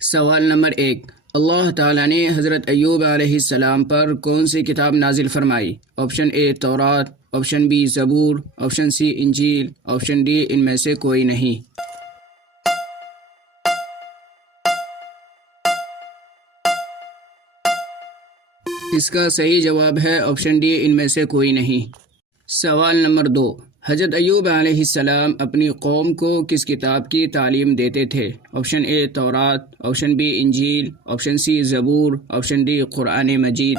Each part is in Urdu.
سوال نمبر 1، اللہ تعالیٰ نے حضرت ایوب علیہ السلام پر کون سی کتاب نازل فرمائی؟ آپشن اے تورات، آپشن بی زبور، آپشن سی انجیل، آپشن ڈی ان میں سے کوئی نہیں۔ اس کا صحیح جواب ہے آپشن ڈی ان میں سے کوئی نہیں۔ سوال نمبر 2، حضرت ایوب علیہ السلام اپنی قوم کو کس کتاب کی تعلیم دیتے تھے؟ آپشن اے تورات، آپشن بی انجیل، آپشن سی زبور، آپشن ڈی قرآن مجید۔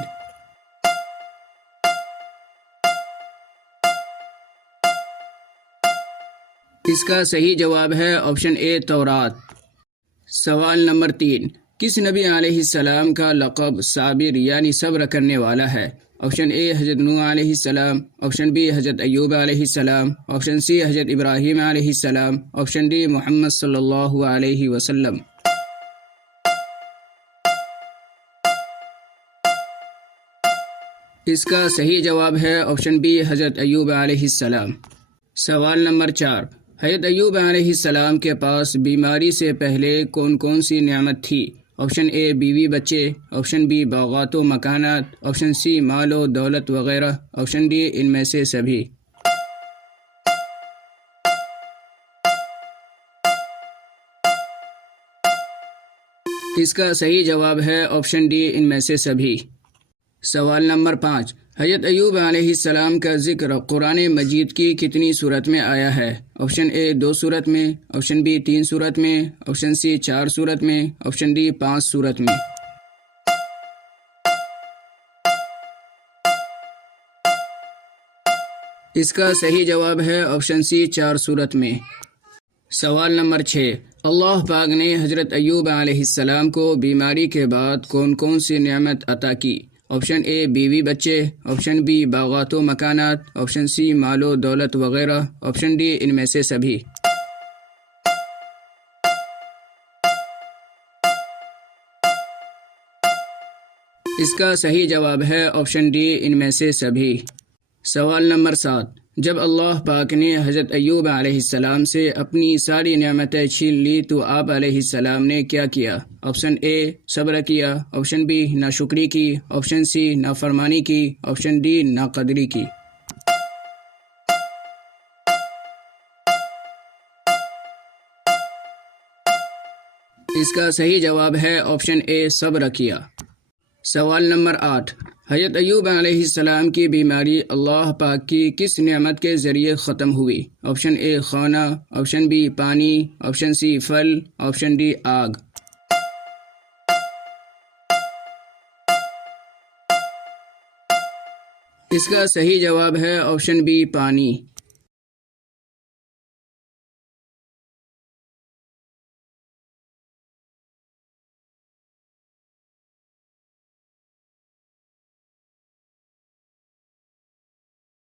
اس کا صحیح جواب ہے آپشن اے تورات۔ سوال نمبر 3، کس نبی علیہ السلام کا لقب صابر یعنی صبر کرنے والا ہے؟ آپشن اے حضرت نوح علیہ السلام، آپشن بی حضرت ایوب علیہ السلام، آپشن سی حضرت ابراہیم علیہ السلام، آپشن ڈی محمد صلی اللہ علیہ وسلم۔ اس کا صحیح جواب ہے آپشن بی حضرت ایوب علیہ السلام۔ سوال نمبر 4، حضرت ایوب علیہ السلام کے پاس بیماری سے پہلے کون کون سی نعمت تھی؟ آپشن اے بیوی بچے، آپشن بی باغات و مکانات، آپشن سی مال و دولت وغیرہ، آپشن ڈی ان میں سے سبھی۔ اس کا صحیح جواب ہے آپشن ڈی ان میں سے سبھی۔ سوال نمبر 5، حضرت ایوب علیہ السلام کا ذکر قرآن مجید کی کتنی صورت میں آیا ہے؟ آپشن اے 2 صورت میں، آپشن بی 3 صورت میں، آپشن سی 4 صورت میں، آپشن ڈی 5 صورت میں۔ اس کا صحیح جواب ہے آپشن سی 4 صورت میں۔ سوال نمبر 6، اللہ پاک نے حضرت ایوب علیہ السلام کو بیماری کے بعد کون کون سی نعمت عطا کی؟ آپشن اے بیوی بچے، آپشن بی باغات و مکانات، آپشن سی مال و دولت وغیرہ، آپشن ڈی ان میں سے سبھی۔ اس کا صحیح جواب ہے آپشن ڈی ان میں سے سبھی۔ سوال نمبر 7، جب اللہ پاک نے حضرت ایوب علیہ السلام سے اپنی ساری نعمتیں چھین لی تو آپ علیہ السلام نے کیا کیا؟ آپشن اے صبر کیا، آپشن بی ناشکری کی، آپشن سی نافرمانی کی، آپشن ڈی ناقدری کی۔ اس کا صحیح جواب ہے آپشن اے صبر کیا۔ سوال نمبر 8، حضرت ایوب علیہ السلام کی بیماری اللہ پاک کی کس نعمت کے ذریعے ختم ہوئی؟ آپشن اے کھانا، آپشن بی پانی، آپشن سی پھل، آپشن ڈی آگ۔ اس کا صحیح جواب ہے آپشن بی پانی۔